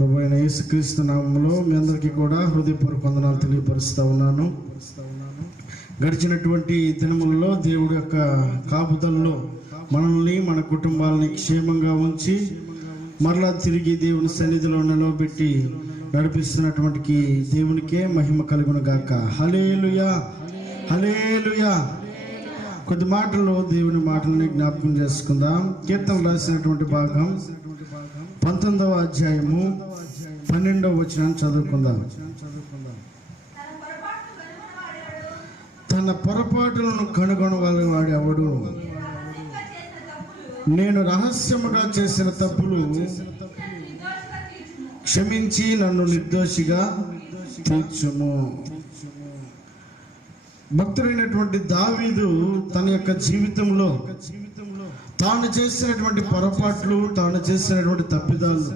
ప్రభు అయిన యేసుక్రీస్తు నామములో మీ అందరికీ కూడా హృదయపూర్వక వందనాలు తెలియపరుస్తూ ఉన్నాను. గడిచినటువంటి దినములలో దేవుడి యొక్క కాపుదలలో మనల్ని మన కుటుంబాలని క్షేమంగా ఉంచి మరలా తిరిగి దేవుని సన్నిధిలో నిలవబెట్టి నడిపిస్తున్నటువంటి దేవునికే మహిమ కలుగును గాక. హల్లెలూయా, హల్లెలూయా. కొద్ది మాటల్లో దేవుని మాటలని జ్ఞాపకం చేసుకుందాం. కీర్తనలు రాసినటువంటి భాగం 19వ అధ్యాయము 12వ వచనం చదువుకుందాం. తన పొరపాటులను కనుగొనగలవాడు ఎవడు? నేను రహస్యముగా చేసిన తప్పులు క్షమించి నన్ను నిర్దోషిగా తీర్చుము. భక్తుడైనటువంటి దావీదు తన యొక్క జీవితంలో తాను చేసినటువంటి పొరపాట్లు, తాను చేసినటువంటి తప్పిదాలు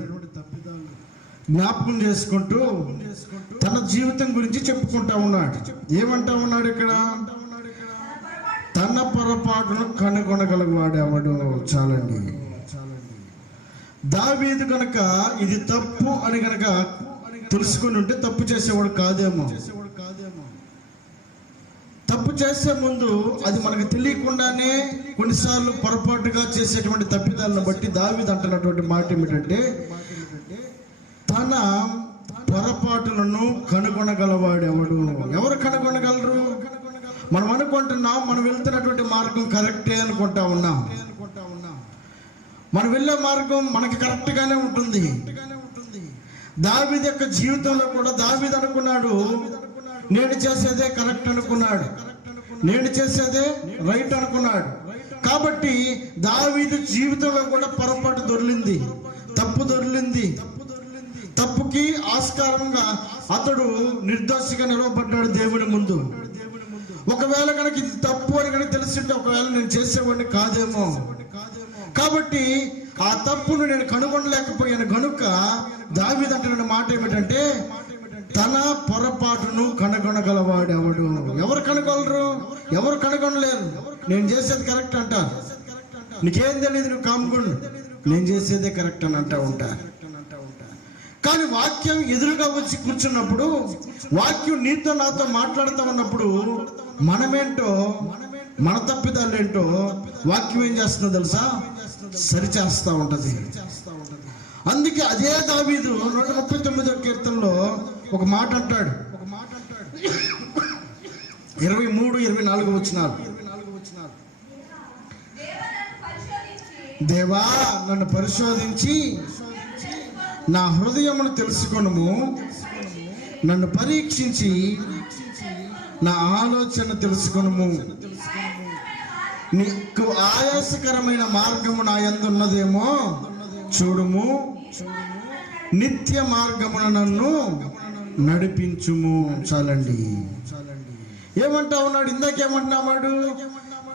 జ్ఞాపకం చేసుకుంటూ తన జీవితం గురించి చెప్పుకుంటా ఉన్నాడు. ఏమంటా ఉన్నాడు ఇక్కడ? తన పొరపాటును కనుగొనగలవాడు ఎవడు? చాలండి. దావీదు కనుక ఇది తప్పు అని కనుక తెలుసుకుని ఉంటే తప్పు చేసేవాడు కాదేమో. తప్పు చేసే ముందు అది మనకు తెలియకుండానే కొన్నిసార్లు పొరపాటుగా చేసేటువంటి తప్పిదాలను బట్టి దావీదు అంటున్నటువంటి మాట ఏమిటంటే, తన పొరపాటులను కనుగొనగలవాడు ఎవడు? ఎవరు కనుగొనగలరు? మనం అనుకుంటున్నాం మనం వెళ్తున్నటువంటి మార్గం కరెక్టే అనుకుంటా ఉన్నాం. మనం వెళ్ళే మార్గం మనకి కరెక్ట్ గానే ఉంటుంది. దావీదు యొక్క జీవితంలో కూడా దావీదు అనుకున్నాడు, నేను చేసేదే కరెక్ట్ అనుకున్నాడు, నేను చేసేదే రైట్ అనుకున్నాడు. కాబట్టి దావీదు జీవితంలో కూడా పొరపాటు దొర్లింది, తప్పు దొర్లింది. తప్పుకి ఆస్కారంగా అతడు నిర్దోషిగా నిలవబడ్డాడు దేవుని ముందు. ఒకవేళ కనుక ఇది తప్పు అని కనుక తెలిసింటే ఒకవేళ నేను చేసేవాడిని కాదేమో. కాబట్టి ఆ తప్పును నేను కనుగొనలేకపోయాను కనుక దావీదు అంటున్న మాట ఏమిటంటే, తన పొరపాటును కనుగొనగలవాడు ఎవడు? ఎవరు కనుగొనరు? ఎవరు కనుగొనలేరు. నేను చేసేది కరెక్ట్ అంట, నీకేం తెలియదు, నువ్వు కామ్గుండు, నేను చేసేదే కరెక్ట్ అని అంటా ఉంటా. కానీ వాక్యం ఎదురుగా వచ్చి కూర్చున్నప్పుడు, వాక్యం నీతో నాతో మాట్లాడుతూ ఉన్నప్పుడు మనమేంటో, మన తప్పిదాలు ఏంటో వాక్యం ఏం చేస్తుందో తెలుసా? సరిచేస్తూ ఉంటది. అందుకే అదే దావీదు 139వ కీర్తనలో ఒక మాట అంటాడు, 23-24 వచనాలు. దేవా నన్ను పరిశోధించి నా హృదయమును తెలుసుకొనుము, నన్ను పరీక్షించి నా ఆలోచన తెలుసుకొనుము. నీకు ఆయాసకరమైన మార్గము నా యందు ఉన్నదేమో చూడుము, నిత్య మార్గమున నన్ను నడిపించుము. చాలండి. ఏమంటా ఉన్నాడు? ఇందాకేమంటున్నాడు?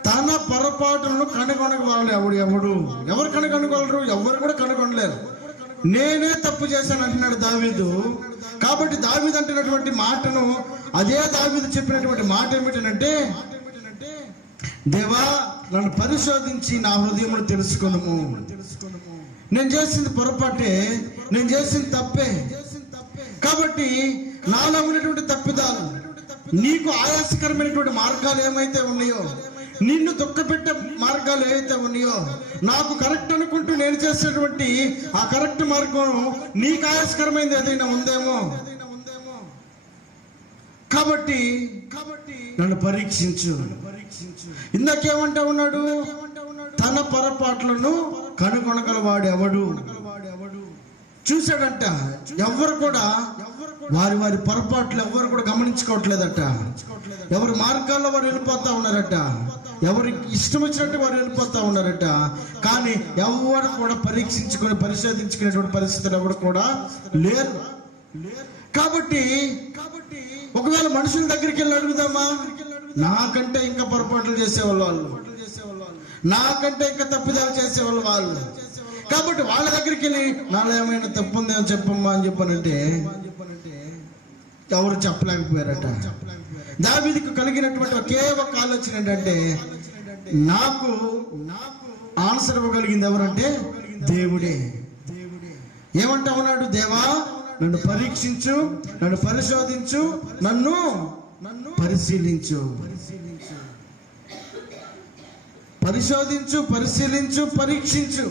తన పొరపాటును కనుగొనగలవాడు ఎవడు? ఎవరు కనుగొనగలరు? ఎవరు కూడా కనుగొనలేరు. నేనే తప్పు చేశాను అంటున్నాడు దావీదు. కాబట్టి దావీదు అంటున్నటువంటి మాటను, అదే దావీదు చెప్పినటువంటి మాట ఏమిటంటే, దేవా నన్ను పరిశోధించి నా హృదయమును తెలుసుకొనుము. నేను చేసింది పొరపాటే, నేను చేసింది తప్పే. కాబట్టి నాలో ఉన్నటువంటి తప్పిదాలు, నీకు ఆయాసకరమైనటువంటి మార్గాలు ఏమైతే ఉన్నాయో, నిన్ను దుఃఖపెట్టే మార్గాలు ఏవైతే ఉన్నాయో, నాకు కరెక్ట్ అనుకుంటూ నేను చేసేటువంటి ఆ కరెక్ట్ మార్గం నీకు ఆయాసకరమైనది ఏదైనా ఉందేమో. కాబట్టి నన్ను పరీక్షించు. ఇందాకేమంటా ఉన్నాడు? తన పొరపాట్లను కనుగొనగలవాడు ఎవడు? చూశాడంట. ఎవరు కూడా వారి వారి పొరపాట్లు ఎవరు కూడా గమనించుకోవట్లేదట. ఎవరి మార్గాల్లో వారు వెళ్ళిపోతా ఉన్నారట, ఎవరికి ఇష్టం వచ్చినట్టు వారు వెళ్ళిపోతా ఉన్నారట. కానీ ఎవరు కూడా పరీక్షించుకొని పరిశోధించుకునేటువంటి పరిస్థితులు ఎవరు కూడా లేరు. కాబట్టి ఒకవేళ మనుషుల దగ్గరికి వెళ్ళి అడుగుదామా, నాకంటే ఇంకా పొరపాట్లు చేసేవాళ్ళు వాళ్ళు, నాకంటే ఇంకా తప్పిదాలు చేసేవాళ్ళు వాళ్ళు. కాబట్టి వాళ్ళ దగ్గరికి వెళ్ళి నాలో ఏమైనా తప్పు ఉందేమో చెప్పమ్మా అని చెప్పానంటే ఎవరు చెప్పలేకపోయారట. దావీదుకు కలిగినటువంటి ఒకే ఒక ఆలోచన ఏంటంటే, నాకు ఆన్సర్ ఇవ్వగలిగింది ఎవరంటే దేవుడే. ఏమంటా ఉన్నాడు? దేవా, నన్ను పరీక్షించు, నన్ను పరిశోధించు, నన్ను పరిశీలించు. పరిశోధించు, పరిశీలించు, పరీక్షించు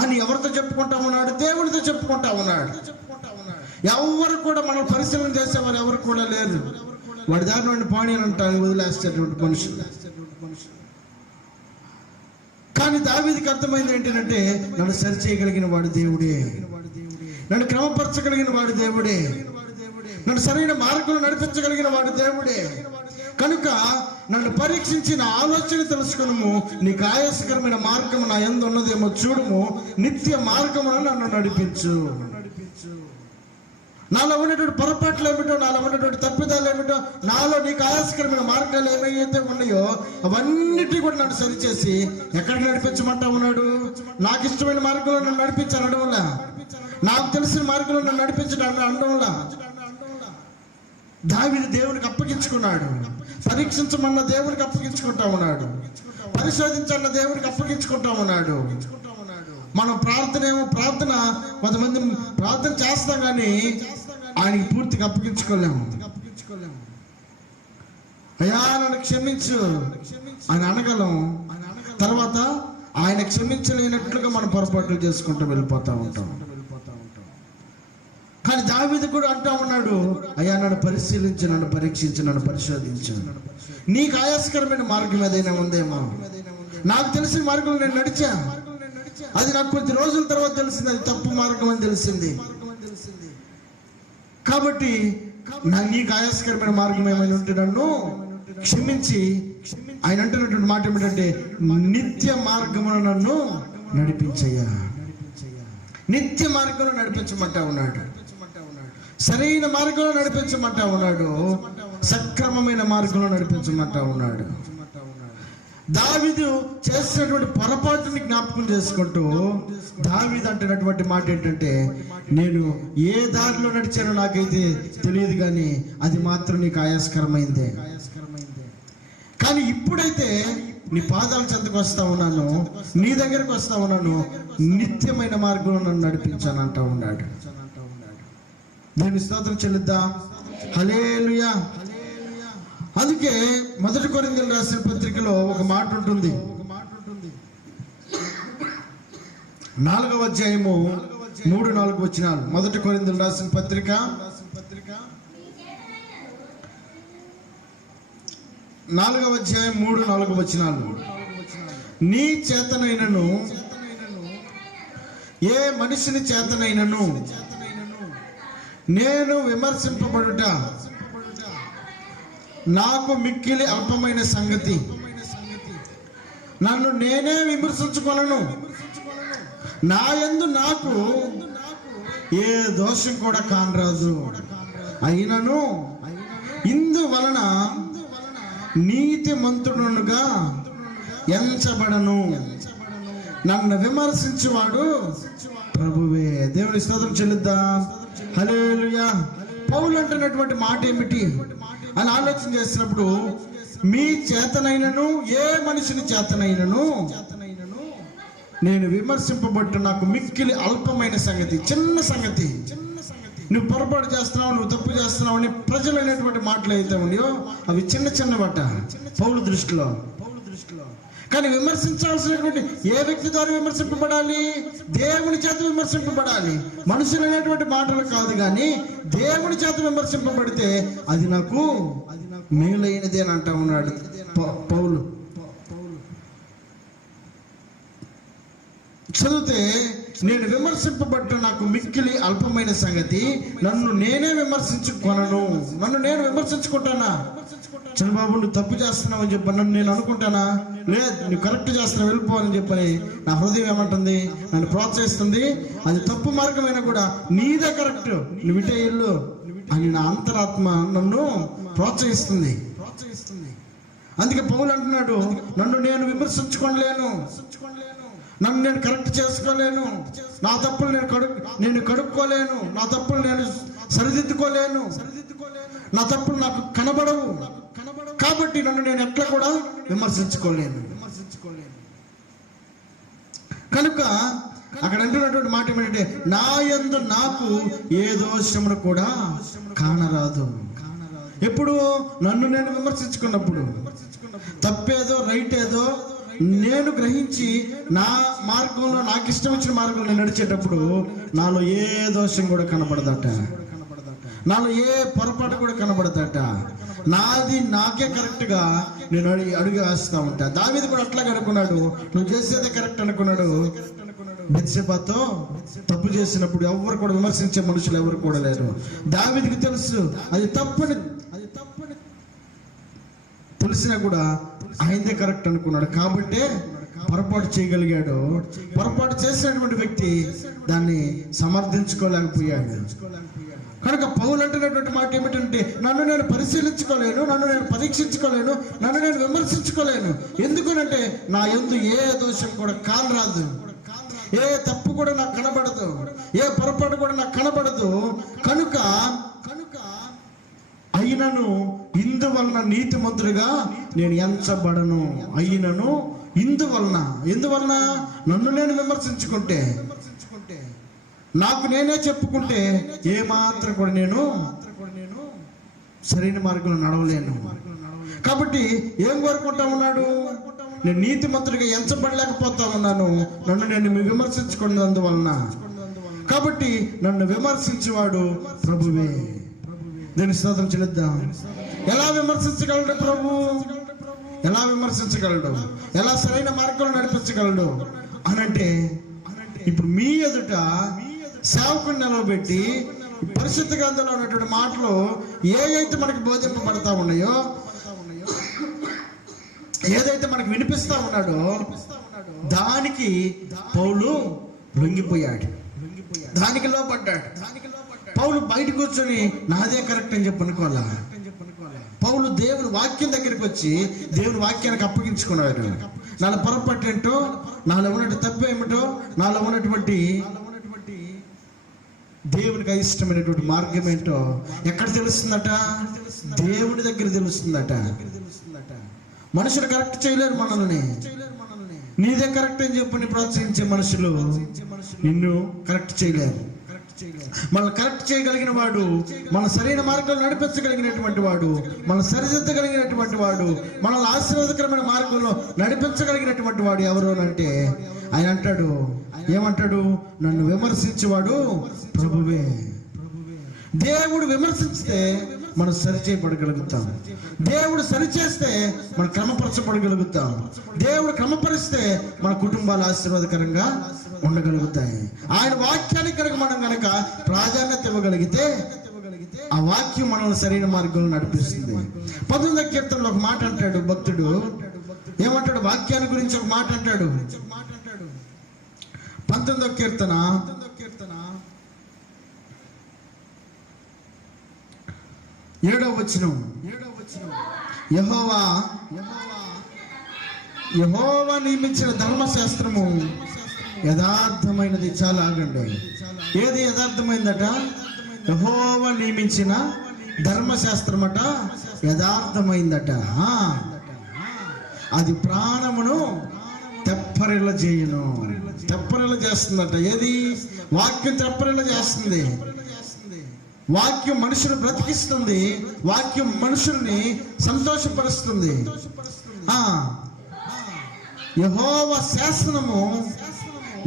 అని ఎవరితో చెప్పుకుంటా ఉన్నాడు? దేవుడితో చెప్పుకుంటా ఉన్నాడు. ఎవరు కూడా మనం పరిశీలన చేసేవారు ఎవరు కూడా లేరు. వాడి దారి నుండి పాణి అంటాను వదిలేసేటువంటి మనుషులు. కానీ దావీదుకి అర్థమైంది ఏంటంటే, నన్ను సరి చేయగలిగిన వాడు దేవుడే, నన్ను క్రమపరచగలిగిన వాడు దేవుడే, నన్ను సరైన మార్గంలో నడిపించగలిగిన వాడు దేవుడే. కనుక నన్ను పరీక్షించి నా ఆలోచన తెలుసుకును, నీకు ఆయాసకరమైన మార్గము నా యందు ఉన్నదేమో చూడుము, నిత్య మార్గమును నన్ను నడిపించు. నాలో ఉన్నటువంటి పొరపాట్లు ఏమిటో, నాలో ఉన్నటువంటి తప్పిదాలు ఏమిటో, నాలో నీకు ఆయాసకరమైన మార్గాలు ఏమైతే ఉన్నాయో అవన్నిటి కూడా నన్ను సరిచేసి ఎక్కడికి నడిపించమంటా ఉన్నాడు? నాకు ఇష్టమైన మార్గంలో నన్ను నడిపించాను అనడంలా, నాకు తెలిసిన మార్గంలో నన్ను నడిపించడం అనడంలా. దావీదు దేవునికి అప్పగించుకున్నాడు. పరీక్షించమన్న దేవునికి అప్పగించుకుంటా ఉన్నాడు. పరిశోధించన్న దేవునికి అప్పగించుకుంటా ఉన్నాడు. మనం ప్రార్థన కొంతమంది ప్రార్థన చేస్తాం కానీ ఆయనకి పూర్తిగా అప్పగించుకోలేము. అయ్యా నన్ను క్షమించు అని అనగలం. తర్వాత ఆయన క్షమించలేనట్లుగా మనం పొరపాట్లు చేసుకుంటూ వెళ్ళిపోతూ ఉంటాం. కానీ దావీదు కూడా అంటా ఉన్నాడు, అయ్యా నన్ను పరిశీలించి, నన్ను పరీక్షించి, నన్ను పరిశోధించు. నీకు ఆయాసకరమైన మార్గం ఏదైనా ఉందేమో, నాకు తెలిసిన మార్గంలో నేను నడిచా, అది నాకు కొద్ది రోజుల తర్వాత తెలిసింది అది తప్పు మార్గం అని తెలిసింది. కాబట్టి నీకు ఆయాసకరమైన మార్గం ఏమైనా ఉంటే నన్ను క్షమించి, ఆయన అంటున్నటువంటి మాట ఏమిటంటే, నిత్య మార్గమును నన్ను నడిపించయ్యా. నిత్య మార్గంలో నడిపించమంటా ఉన్నాడు. సరైన మార్గంలో నడిపించమంటా ఉన్నాడు. సక్రమమైన మార్గంలో నడిపించమంటా ఉన్నాడు. దావీదు చేసినటువంటి పొరపాటుని జ్ఞాపకం చేసుకుంటూ దావీదు అంటున్నటువంటి మాట ఏంటంటే, నేను ఏ దారిలో నడిచానో నాకైతే తెలియదు కానీ అది మాత్రం నీకు ఆయాసకరమైందే. కానీ ఇప్పుడైతే నీ పాదాల చెంతకు వస్తా ఉన్నాను, నీ దగ్గరకు వస్తా ఉన్నాను, నిత్యమైన మార్గంలో నన్ను నడిపించాను అంటా ఉన్నాడు. దేవుని స్తోత్రం చెల్లిద్దాం. హల్లెలూయా. అందుకే 1 కొరింథీయులకు రాసిన పత్రికలో ఒక మాట ఉంటుంది. 4వ అధ్యాయము 3-4 వచనాలు. 1 కొరింథీయులకు రాసిన పత్రిక 4వ అధ్యాయం 3-4 వచనాలు. నీ చేతనైనను ఏ మనిషిని చేతనైనను నేను విమర్శింపబడుట నాకు మిక్కిలి అల్పమైన సంగతి. నన్ను నేనే విమర్శించుకొనను, నా యందు నాకు ఏ దోషం కూడా కానరాదు. అయినను ఇందువలన నీతిమంతుడుగా ఎంచబడను. నన్ను విమర్శించువాడు ప్రభువే. దేవుని స్తోత్రం చెల్లిద్దాం. హల్లెలూయా. పౌలు అంటున్నటువంటి మాట ఏమిటి అని ఆలోచన చేసినప్పుడు, మీ చేతనైనను ఏ మనిషిని చేతనైనను నేను విమర్శింపబట్టు నాకు మిక్కిలి అల్పమైన సంగతి, చిన్న సంగతి. నువ్వు పొరపాటు చేస్తున్నావు, నువ్వు తప్పు చేస్తున్నావు అని ప్రజలు అనేటువంటి మాటలు అయితే ఉన్నాయో అవి చిన్న చిన్న బట్ట పౌలు దృష్టిలో. కానీ విమర్శించాల్సినటువంటి ఏ వ్యక్తి ద్వారా విమర్శింపబడాలి? దేవుని చేత విమర్శింపబడాలి. మనుషులు అనేటువంటి మాటలు కాదు, కానీ దేవుని చేత విమర్శింపబడితే అది నాకు మేలైనది అని అంటా ఉన్నాడు పౌలు. చదివితే, నేను విమర్శింపబట్ట నాకు మిక్కిలి అల్పమైన సంగతి, నన్ను నేనే విమర్శించుకొనను. నన్ను నేను విమర్శించుకుంటానా? చంద్రబాబు నువ్వు తప్పు చేస్తున్నావు అని చెప్పి నన్ను నేను అనుకుంటానా? లేదు, నువ్వు కరెక్ట్ చేస్తున్నావు, వెళ్ళిపోవాలని చెప్పని నా హృదయం ఏమంటుంది? నన్ను ప్రోత్సహిస్తుంది. అది తప్పు మార్గమైనా కూడా నీదే కరెక్ట్, నువ్వు ఇటే వెళ్ళు అని నా అంతరాత్మ నన్ను ప్రోత్సహిస్తుంది. అందుకే పౌలు అంటున్నాడు, నన్ను నేను విమర్శించుకోలేను, నన్ను నేను కరెక్ట్ చేసుకోలేను, నా తప్పులు నేను కడుక్కోలేను, నా తప్పులు నేను సరిదిద్దుకోలేను, నా తప్పులు నాకు కనబడవు. కాబట్టి నన్ను నేను ఎట్లా కూడా విమర్శించుకోలేను. కనుక అక్కడ అంటున్నటువంటి మాట ఏమంటే, నా యందు నాకు ఏ దోషమును కూడా కానరాదు. ఎప్పుడు? నన్ను నేను విమర్శించుకున్నప్పుడు, తప్పేదో రైట్ ఏదో నేను గ్రహించి నా మార్గంలో నాకు ఇష్టం వచ్చిన మార్గంలో నేను నడిచేటప్పుడు నాలో ఏ దోషం కూడా కనబడదట, నాలో ఏ పొరపాటు కూడా కనబడదట. నాది నాకే కరెక్ట్ గా నేను అడుగు వేస్తా ఉంటా. దావీదు కూడా అట్లాగే అనుకున్నాడు, నువ్వు చేసేదే కరెక్ట్ అనుకున్నాడు. బెత్షెబాతో తప్పు చేసినప్పుడు ఎవరు కూడా విమర్శించే మనుషులు ఎవరు కూడా లేరు. దావీదుకి తెలుసు అది తప్పని తెలిసినా కూడా ఆయనదే కరెక్ట్ అనుకున్నాడు. కాబట్టి పొరపాటు చేయగలిగాడు. పొరపాటు చేసినటువంటి వ్యక్తి దాన్ని సమర్థించుకోలేకపోయాడు. కనుక పౌలు అంటున్నటువంటి మాట ఏమిటంటే, నన్ను నేను పరిశీలించుకోలేను, నన్ను నేను పరీక్షించుకోలేను, నన్ను నేను విమర్శించుకోలేను. ఎందుకనంటే నా యందు ఏ దోషం కూడా కానరాదు, ఏ తప్పు కూడా నాకు కనబడదు, ఏ పొరపాటు కూడా నాకు కనబడదు. కనుక అయినను ఇందువలన నీతిమంతుడిగా నేను ఎంచబడను. అయినను ఎందువలన నన్ను నేను విమర్శించుకుంటే, నాకు నేనే చెప్పుకుంటే ఏ మాత్రం కూడా నేను సరైన మార్గంలో నడవలేను. కాబట్టి ఏం కోరుకుంటా ఉన్నాడు? నేను నీతిమంతుడిగా ఎంచబడలేకపోతా ఉన్నాను, నన్ను నేను విమర్శించుకున్నందువలన. కాబట్టి నన్ను విమర్శించేవాడు ప్రభువే. దీని స్తోత్రం చెల్లిద్దాం. ఎలా విమర్శించగలడు ప్రభు? ఎలా విమర్శించగలడు? ఎలా సరైన మార్గంలో నడిపించగలడు అనంటే, ఇప్పుడు మీ ఎదుట సేవకుని నిలవబెట్టి పరిశుద్ధ గ్రంథంలో ఉన్నటువంటి మాటలు ఏదైతే మనకి బోధింపబడతా ఉన్నాయో, ఏదైతే మనకు వినిపిస్తా ఉన్నాడో దానికి పౌలు లొంగిపోయాడు, దానికి లోపడ్డాడు. పౌలు బయట కూర్చొని నాదే కరెక్ట్ అని చెప్పి అనుకోవాలా. పౌలు దేవుని వాక్యం దగ్గరికి వచ్చి దేవుని వాక్యానికి అప్పగించుకున్నాడు. నాలో పొరపాటు ఏంటో, నాలో ఉన్నటువంటి తప్పు ఏమిటో, నాలో ఉన్నటువంటి దేవునికి అయిష్టమైనటువంటి మార్గం ఏంటో ఎక్కడ తెలుస్తుందట? దేవుని దగ్గర తెలుస్తుందట. మనుషులు కరెక్ట్ చేయలేరు మనల్ని. నీదే కరెక్ట్ అని చెప్పని ప్రోత్సహించే మనుషులు నిన్ను కరెక్ట్ చేయలేరు. మనల్ని కరెక్ట్ చేయగలిగిన వాడు, మన సరైన మార్గంలో నడిపించగలిగినటువంటి వాడు, మన సరిదిద్దగలిగినటువంటి వాడు, మనల్ని ఆశీర్వాదకరమైన మార్గంలో నడిపించగలిగినటువంటి వాడు ఎవరు అంటే ఆయన అంటాడు, ఏమంటాడు? నన్ను విమర్శించేవాడు ప్రభువే. దేవుడు విమర్శిస్తే మనం సరిచేయబడగలుగుతాం. దేవుడు సరిచేస్తే మనం క్రమపరచబడగలుగుతాం. దేవుడు క్రమపరిస్తే మన కుటుంబాలు ఆశీర్వాదకరంగా ఉండగలుగుతాయి. ఆయన వాక్యానికి కనుక మనం కనుక ప్రాధాన్యత ఇవ్వగలిగితే ఆ వాక్యం మనల్ని సరైన మార్గంలో నడిపిస్తుంది. 19వ కీర్తనలో ఒక మాట అంటాడు భక్తుడు. ఏమంటాడు? వాక్యాన్ని గురించి ఒక మాట అంటాడు. 19వ కీర్తన 7వ వచనం, యెహోవా నియమించిన ధర్మశాస్త్రము యథార్థమైనది. చాలా ఆగండి. ఏది యథార్థమైందట? యెహోవా నియమించిన ధర్మశాస్త్రమట యథార్థమైందట. అది ప్రాణమును తెప్పరిల్ల చేయును. తెప్పరిల్ల చేస్తుందట. ఏది? వాక్యం తెప్పరిల్ల చేస్తుంది. వాక్యం మనుషులు బ్రతికిస్తుంది. వాక్యం మనుషుల్ని సంతోషపరుస్తుంది. యెహోవా శాసనము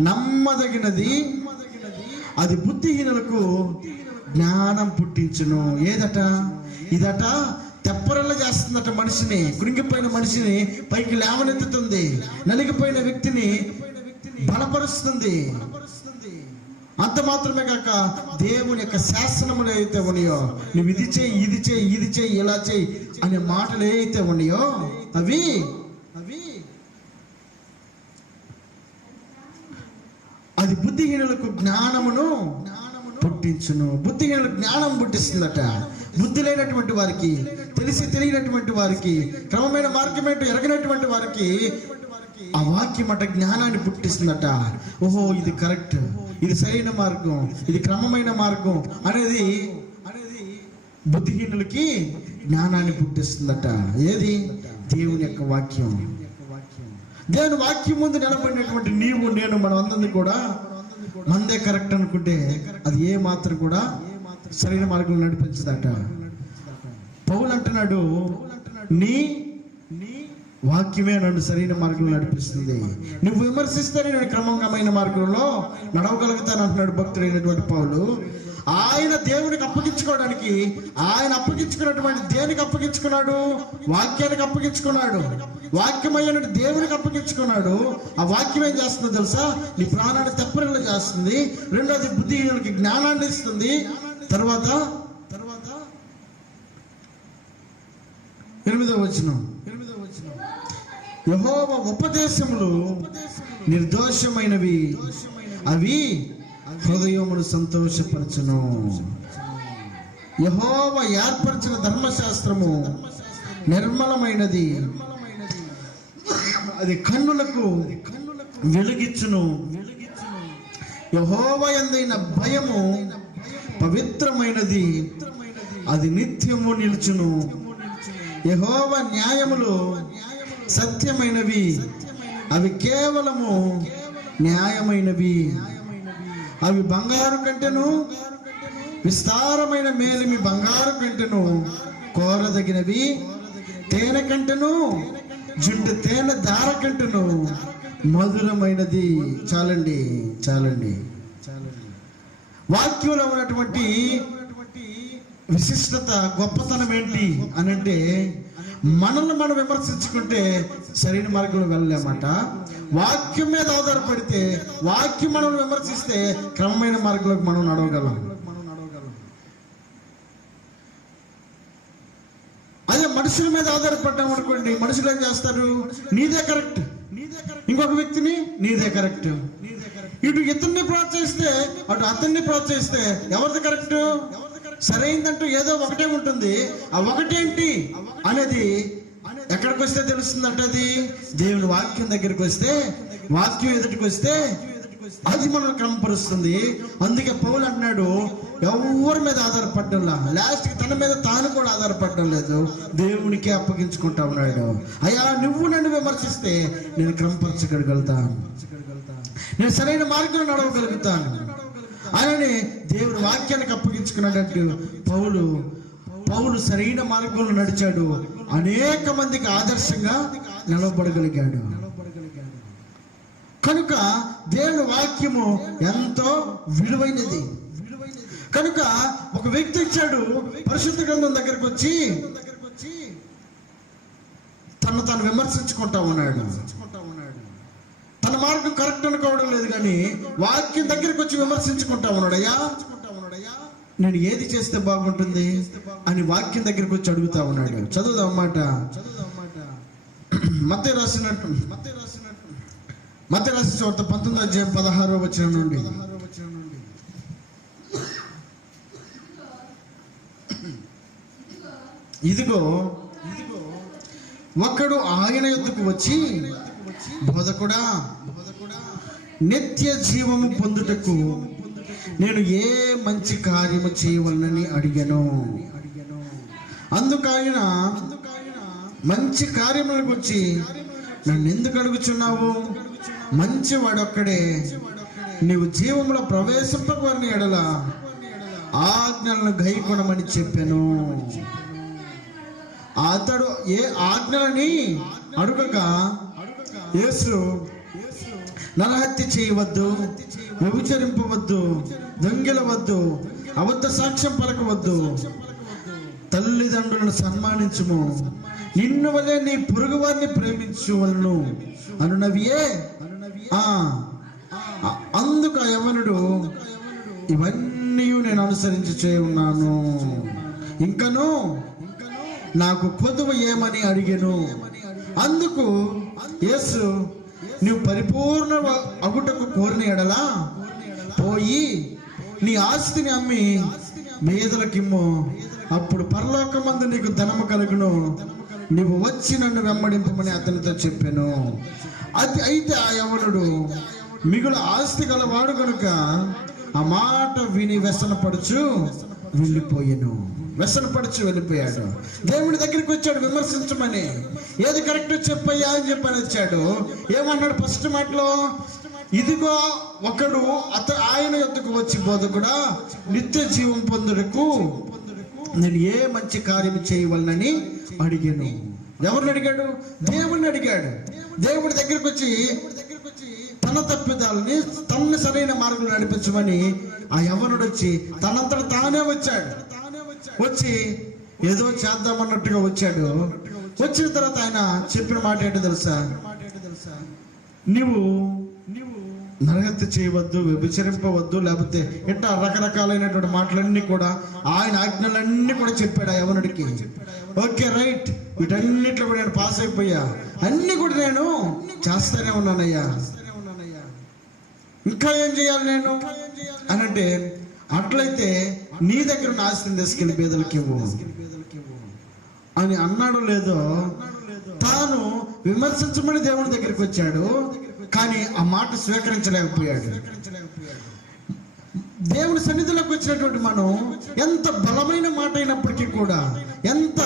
నమ్మదగినది, అది బుద్ధిహీనులకు జ్ఞానం పుట్టించును. ఏదట? ఇదట తెప్పరల్ల చేస్తుందట. మనిషిని, కృంగిపోయిన మనిషిని పైకి లేవనెత్తుతుంది. నలిగిపోయిన వ్యక్తిని బలపరుస్తుంది. అంత మాత్రమే కాక దేవుని యొక్క శాసనములు ఏదైతే ఉన్నాయో, నువ్వు ఇది చేయి, ఇది చేయి, ఇది చేయి, ఇలా చేయి అనే మాటలు ఏవైతే ఉన్నాయో అవి అది బుద్ధిహీనులకు జ్ఞానమును పుట్టించును. బుద్ధిహీనులకు జ్ఞానం పుట్టిస్తుందట. బుద్ధి లేనటువంటి వారికి, తెలిసి తెలియనటువంటి వారికి, క్రమమైన మార్గం ఏంటో ఎరగనటువంటి వారికి ఆ వాక్యం అట జ్ఞానాన్ని పుట్టిస్తుందట. ఓహో, ఇది కరెక్ట్, ఇది సరైన మార్గం, ఇది క్రమమైన మార్గం అనేది బుద్ధిహీనులకి జ్ఞానాన్ని పుట్టిస్తుందట. ఏది? దేవుని యొక్క వాక్యం. దేవుని వాక్యం ముందు నిలబడినటువంటి నీవు నేను, మనం అందరినీ కూడా మందే కరెక్ట్ అనుకుంటే అది ఏ మాత్రం కూడా సరైన మార్గంలో నడిపించదట. పౌలు అంటున్నాడు, నీ వాక్యమే నన్ను సరైన మార్గంలో నడిపిస్తుంది. నువ్వు విమర్శిస్తేనే నేను క్రమంగమైన మార్గంలో నడవగలుగుతాను అంటున్నాడు భక్తుడైనటువంటి పౌలు. ఆయన దేవునికి అప్పగించుకోవడానికి, ఆయన అప్పగించుకున్నటువంటి దేనికి అప్పగించుకున్నాడు? వాక్యానికి అప్పగించుకున్నాడు. వాక్యమైన దేవునికి అప్పగించుకున్నాడు. ఆ వాక్యం ఏం చేస్తుందో తెలుసా? నీ ప్రాణాన్ని తెప్పరిల్లా చేస్తుంది. రెండోది బుద్ధిహీనులకి జ్ఞానాన్ని ఇస్తుంది. తర్వాత 8వ వచనం, యెహోవా ఉపదేశములు నిర్దోషమైనవి, అవి హృదయమును సంతోషపరచును. యెహోవా ఏర్పరిచిన ధర్మశాస్త్రము నిర్మలమైనది, అది కన్నులకు వెలుగిచ్చును. యెహోవా యందైన భయము పవిత్రమైనది, అది నిత్యము నిలుచును. యెహోవా న్యాయములు సత్యమైనవి, అవి కేవలము న్యాయమైనవి. అవి బంగారు కంటెను, విస్తారమైన మేలిమి బంగారు కంటెను కోరదగినవి. తేనె కంటెను, జుంటు తేనె దార కంటెను మధురమైనది. చాలండి. వాక్యంలో ఉన్నటువంటి విశిష్టత, గొప్పతనం ఏంటి అని అంటే, మనల్ని మనం విమర్శించుకుంటే సరైన మార్గంలో వెళ్ళలేమాట. వాక్యం మీద ఆధారపడితే, వాక్యం మనం విమర్శిస్తే క్రమమైన మార్గంలోకి మనం నడవగలం. అదే మనుషుల మీద ఆధారపడ్డాం అనుకోండి, మనుషులు ఏం చేస్తారు? నీదే కరెక్ట్, ఇంకొక వ్యక్తిని నీదే కరెక్ట్. ఇటు ఇతన్ని ప్రోత్సహిస్తే అటు అతన్ని ప్రోత్సహిస్తే ఎవరిది కరెక్ట్? సరైందంటూ ఏదో ఒకటే ఉంటుంది. ఆ ఒకటేంటి అనేది ఎక్కడికి వస్తే తెలుస్తుందంటే, అది దేవుని వాక్యం దగ్గరికి వస్తే, వాక్యం ఎదుటికి వస్తే అది మనల్ని క్రమపరుస్తుంది. అందుకే పౌలు అంటున్నాడు, ఎవరి మీద ఆధారపడడంలా, లాస్ట్కి తన మీద తాను కూడా ఆధారపడడం లేదు, దేవునికే అప్పగించుకుంటా ఉన్నాడు. అయ్యా, నువ్వు నన్ను విమర్శిస్తే నేను క్రమపరచగలుగుతాను, నేను సరైన మార్గంలో నడవగలుగుతాను అని దేవుని వాక్యానికి అప్పగించుకున్నట్టు పౌలు సరైన మార్గంలో నడిచాడు. అనేక మందికి ఆదర్శంగా నిలబడగలిగాడు. కనుక దేవుని వాక్యము ఎంతో విలువైనది. కనుక ఒక వ్యక్తి ఇచ్చాడు, పరిశుద్ధ గ్రంథం దగ్గరకు వచ్చి తను విమర్శించుకుంటా ఉన్నాడు. తన మార్గం కరెక్ట్ అనుకోవడం లేదు, కానీ వాక్యం దగ్గరికి వచ్చి విమర్శించుకుంటా ఉన్నాడు. అయ్యా, నేను ఏది చేస్తే బాగుంటుంది అని వాక్యం దగ్గరికి వచ్చి అడుగుతా ఉన్నాడు. చదువుదాం మాట. మత్తయి రాసిన చోట 19వ అధ్యాయం 16వ వచనం నుండి, ఇదిగో ఒకడు ఆయన యొద్దకు వచ్చి, బోధకుడా, నిత్య జీవము పొందుటకు నేను ఏ మంచి కార్యము చేయవలనని అడిగాను. అందుకు ఆయన, మంచి కార్యముల గురించి నన్ను ఎందుకు అడుగుచున్నావు? మంచి వాడొక్కడే, నీవు జీవంలో ప్రవేశింపకూడని ఎడల ఆజ్ఞలను గైకొనమని చెప్పాను. అతడు ఏ ఆజ్ఞలని అడుగగా, యేసు, నరహత్య చేయవద్దు, వ్యభిచరింపవద్దు, దొంగిలవద్దు, అబద్ధ సాక్ష్యం పలకవద్దు, తల్లిదండ్రులను సన్మానించుము, నిన్ను వలె నీ పొరుగు వారిని ప్రేమించువలను అనునవియే. అందుకు ఆ యవనుడు, ఇవన్నీ నేను అనుసరించి ఉన్నాను, ఇంకను నాకు కొదువ ఏమని అడిగెను. అందుకు యేసు, నీవు పరిపూర్ణ అగుటకు కోరిన ఎడలా పోయి నీ ఆస్తిని అమ్మి పేదలకిమ్ము, అప్పుడు పరలోకమందు నీకు ధనము కలుగును, నీవు వచ్చి నన్ను వెంబడింపమని అతనితో చెప్పాను. అయితే ఆ యవనుడు మిగులు ఆస్తి గలవాడు కనుక ఆ మాట విని వ్యసనపడుచు వెళ్ళిపోయాడు. దేవుని దగ్గరికి వచ్చాడు విమర్శించమని. ఏది కరెక్ట్ చెప్పయ్యా అని చెప్పని వచ్చాడు. ఏమన్నాడు ఫస్ట్ మాటలో? ఇదిగో ఒకడు ఆయన యొద్దకు వచ్చి బోధకుడా, నిత్య జీవం పొందుటకు నేను ఏ మంచి కార్యం చేయవలనని అడిగాను. ఎవరిని అడిగాడు? దేవుణ్ణి అడిగాడు. దేవుడి దగ్గరికి వచ్చి తన తప్పిదాలని తనని సరైన మార్గంలో నడిపించమని ఆ యవ్వనుడు వచ్చి తనంతట తానే వచ్చాడు. వచ్చి ఏదో చేద్దామన్నట్టుగా వచ్చాడు. వచ్చిన తర్వాత ఆయన చెప్పిన మాట ఏంటో తెలుసా? నీవు నరహత్య చేయవద్దు, వ్యభిచరింపవద్దు, లేకపోతే ఇట్లా రకరకాలైనటువంటి మాటలన్నీ కూడా ఆయన ఆజ్ఞలన్నీ కూడా చెప్పాడు ఆ యవనుడికి. ఓకే రైట్, వీటన్నిట్లో కూడా నేను పాస్ అయిపోయా, అన్ని కూడా నేను చేస్తానే ఉన్నానయ్యా, ఇంకా ఏం చేయాలి నేను అని అంటే, అట్లయితే నీ దగ్గర ఉన్న ఆస్తిని తీసుకెళ్ళి పేదలకి ఇవ్వు అని అన్నాడు. లేదో తాను విమర్శించమని దేవుని దగ్గరికి వచ్చాడు, కానీ ఆ మాట స్వీకరించలేకపోయాడు. దేవుని సన్నిధిలోకి వచ్చినటువంటి మనం ఎంత బలమైన మాట అయినప్పటికీ కూడా, ఎంత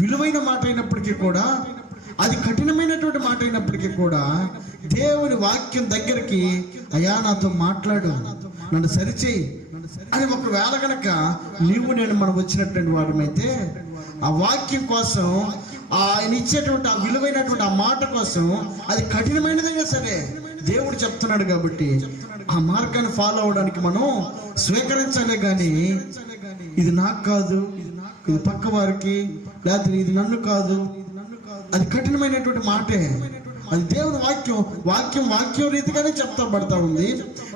విలువైన మాట అయినప్పటికీ కూడా, అది కఠినమైనటువంటి మాట అయినప్పటికీ కూడా దేవుని వాక్యం దగ్గరికి అయ్యా నాతో మాట్లాడు, నన్ను సరిచేయి అని ఒకవేళ కనుక నీవు నేను మనం వచ్చినటువంటి వారమైతే ఆ వాక్యం కోసం, ఆయన ఇచ్చేటువంటి ఆ విలువైనటువంటి ఆ మాట కోసం, అది కఠినమైనదిగా సరే దేవుడు చెప్తున్నాడు కాబట్టి ఆ మార్గాన్ని ఫాలో అవడానికి మనం స్వీకరించాలే కానీ ఇది నాకు కాదు, ఇది పక్క వారికి, లేకపోతే ఇది నన్ను కాదు, అది కఠినమైనటువంటి మాటే. అది దేవుని వాక్యం రీతిగానే చెప్తా ఉంది.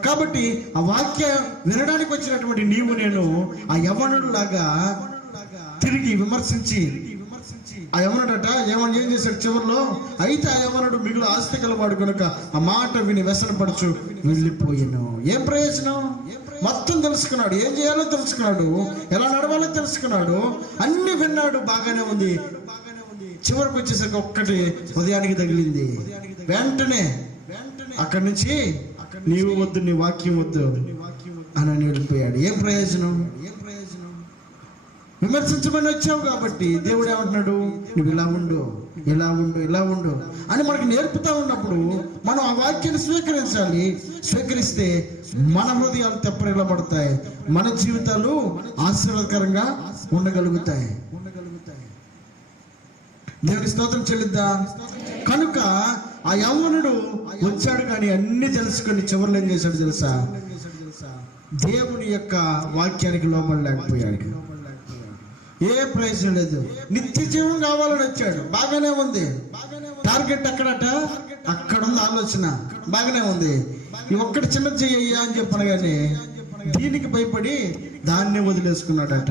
కాబట్టి ఆ వాక్యం వినడానికి వచ్చినటువంటి నీవు నేను ఆ యవ్వనుడు లాగా తిరిగి విమర్శించి, ఆ యవనుడట ఏం చేశాడు చివరిలో? అయితే ఆ యవనుడు మిగులు ఆస్తి గలవాడు కనుక ఆ మాట విని వ్యసనపడుచు వెళ్ళిపోయాను. ఏం ప్రయోజనం? మొత్తం తెలుసుకున్నాడు, ఏం చేయాలో తెలుసుకున్నాడు, ఎలా నడవాలో తెలుసుకున్నాడు, అన్ని విన్నాడు, బాగానే ఉంది. చివరికి వచ్చేసరికి ఒక్కటి ఉదయానికి తగిలింది. వెంటనే అక్కడి నుంచి నీవు వద్దు, నీ వాక్యం వద్దు అని వెళ్ళిపోయాడు. ఏం ప్రయోజనం? విమర్శించమని వచ్చావు కాబట్టి దేవుడు ఏమంటున్నాడు? నువ్వు ఇలా ఉండు, ఇలా ఉండు, ఇలా ఉండు అని మనకు నేర్పుతా ఉన్నప్పుడు మనం ఆ వాక్యాన్ని స్వీకరించాలి. స్వీకరిస్తే మన హృదయాలు తెప్పరిల్లబడతాయి, మన జీవితాలు ఆశీర్వాదకరంగా ఉండగలుగుతాయి. దేవుని స్తోత్రం చెల్లిద్దా. కనుక ఆ యవ్వనుడు వచ్చాడు, కానీ అన్ని తెలుసుకొని చివరిలో ఏం చేశాడు తెలుసా? దేవుని యొక్క వాక్యానికి లోబడలేకపోయాడు. ఏ ప్రయోజనం లేదు. నిత్య జీవం కావాలని వచ్చాడు, బాగానే ఉంది. టార్గెట్ అక్కడ ఉంది, ఆలోచన బాగానే ఉంది. ఈ ఒక్కటి చిన్న చెయ్యయ్యా అని చెప్పను, కానీ దీనికి భయపడి దాన్ని వదిలేసుకున్నాడట.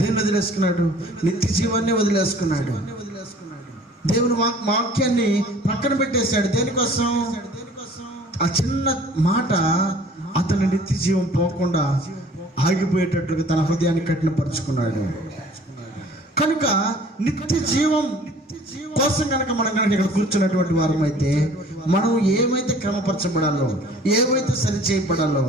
దేన్ని వదిలేసుకున్నాడు? నిత్య జీవాన్ని వదిలేసుకున్నాడు. దేవుని వాక్యాన్ని పక్కన పెట్టేశాడు. దేనికోసం? ఆ చిన్న మాట అతని నిత్య జీవం పోకుండా ఆగిపోయేటట్లుగా తన హృదయాన్ని కఠినపరుచుకున్నాడు. కనుక నిత్య జీవం కోసం కనుక మనం కనుక ఇక్కడ కూర్చున్నటువంటి వారం అయితే మనం ఏమైతే క్రమపరచబడాలో, ఏవైతే సరిచేయబడాలో,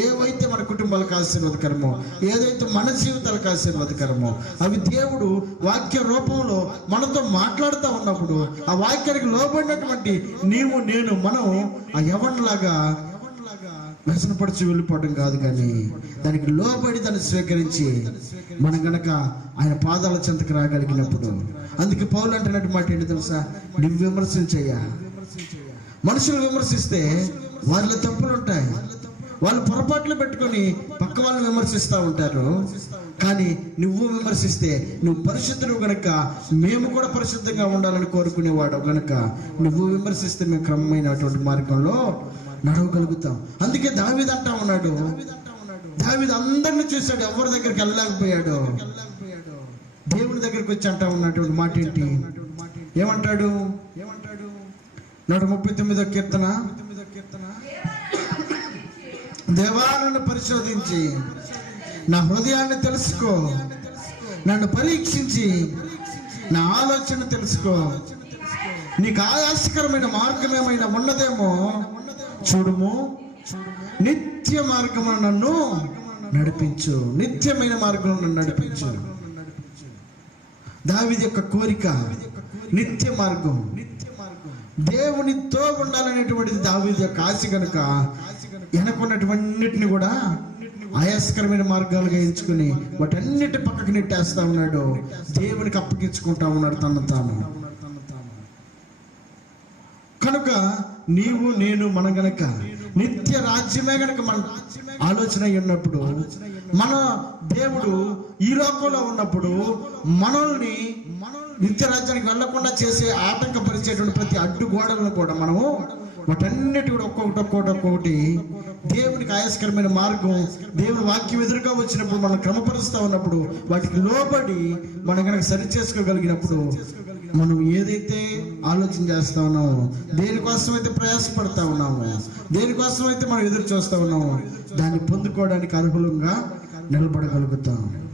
ఏవైతే మన కుటుంబాలకు ఆశీర్వాదకరమో, ఏదైతే మన జీవితాలకు ఆశీర్వాదకరమో అవి దేవుడు వాక్య రూపంలో మనతో మాట్లాడుతూ ఉన్నప్పుడు ఆ వాక్యానికి లోబడినటువంటి నీవు నేను మనం ఆ యవ్వనులాగా వ్యసనపడిచి వెళ్ళిపోవడం కాదు, కానీ దానికి లోబడి దాన్ని స్వీకరించి మనం గనక ఆయన పాదాల చెంతకు రాగలిగినప్పుడు, అందుకే పౌలు అంటున్నట్టు మాట ఏంటి తెలుసా? నువ్వు విమర్శించయ్యా. మనుషులు విమర్శిస్తే వాళ్ళ తప్పులు ఉంటాయి, వాళ్ళు పొరపాట్లు పెట్టుకొని పక్క వాళ్ళని విమర్శిస్తూ ఉంటారు. కానీ నువ్వు విమర్శిస్తే నువ్వు పరిశుద్ధుడు గనక మేము కూడా పరిశుద్ధంగా ఉండాలని కోరుకునేవాడు గనక నువ్వు విమర్శిస్తే మేము క్రమమైనటువంటి మార్గంలో నడవగలుగుతాం. అందుకే దావీదు అంటా ఉన్నాడు, దావీదు అందరిని చూశాడు, ఎవరి దగ్గరికి వెళ్ళలేకపోయాడు. దేవుని దగ్గరికి వచ్చి అంటా ఉన్నటువంటి మాట ఏంటి? ఏమంటాడు? 139వ కీర్తన, దేవా నన్ను పరిశోధించి నా హృదయాన్ని తెలుసుకో, నన్ను పరీక్షించి నా ఆలోచన తెలుసుకో, నీకు ఆయాసకరమైన మార్గం ఏమైనా ఉన్నదేమో చూడుము, నిత్య మార్గమును నన్ను నడిపించు, నిత్యమైన మార్గంలో నన్ను నడిపించు. దావీదు యొక్క కోరిక నిత్య మార్గం. దేవునితో ఉండాలనేటువంటిది దావీదు యొక్క ఆశ కనుక వెనకున్నటువంటిని కూడా ఆయాస్కరమైన మార్గాలుగా ఎంచుకుని వాటన్నిటి పక్కకి నెట్టేస్తా ఉన్నాడు. దేవునికి అప్పగించుకుంటా ఉన్నాడు తను తాను. కనుక నీవు నేను మన గనక నిత్య రాజ్యమే గనక మన ఆలోచన ఉన్నప్పుడు, మన దేవుడు ఈ లోకంలో ఉన్నప్పుడు మనల్ని నిత్య రాజ్యానికి వెళ్లకుండా చేసే ఆటంకపరిచేటువంటి ప్రతి అడ్డుగోడలను కూడా మనము వాటన్నిటి కూడా ఒక్కొక్కటి దేవునికి ఆయాస్కరమైన మార్గం, దేవుని వాక్యం ఎదురుగా వచ్చినప్పుడు మనం క్రమపరుస్తూ ఉన్నప్పుడు వాటికి లోబడి మనం కనుక సరి చేసుకోగలిగినప్పుడు మనం ఏదైతే ఆలోచన చేస్తా ఉన్నామో, దేనికోసం అయితే ప్రయాసపడతా ఉన్నామో, దేనికోసం అయితే మనం ఎదురు చూస్తా ఉన్నామో దాన్ని పొందుకోవడానికి అనుకూలంగా నిలబడగలుగుతాం.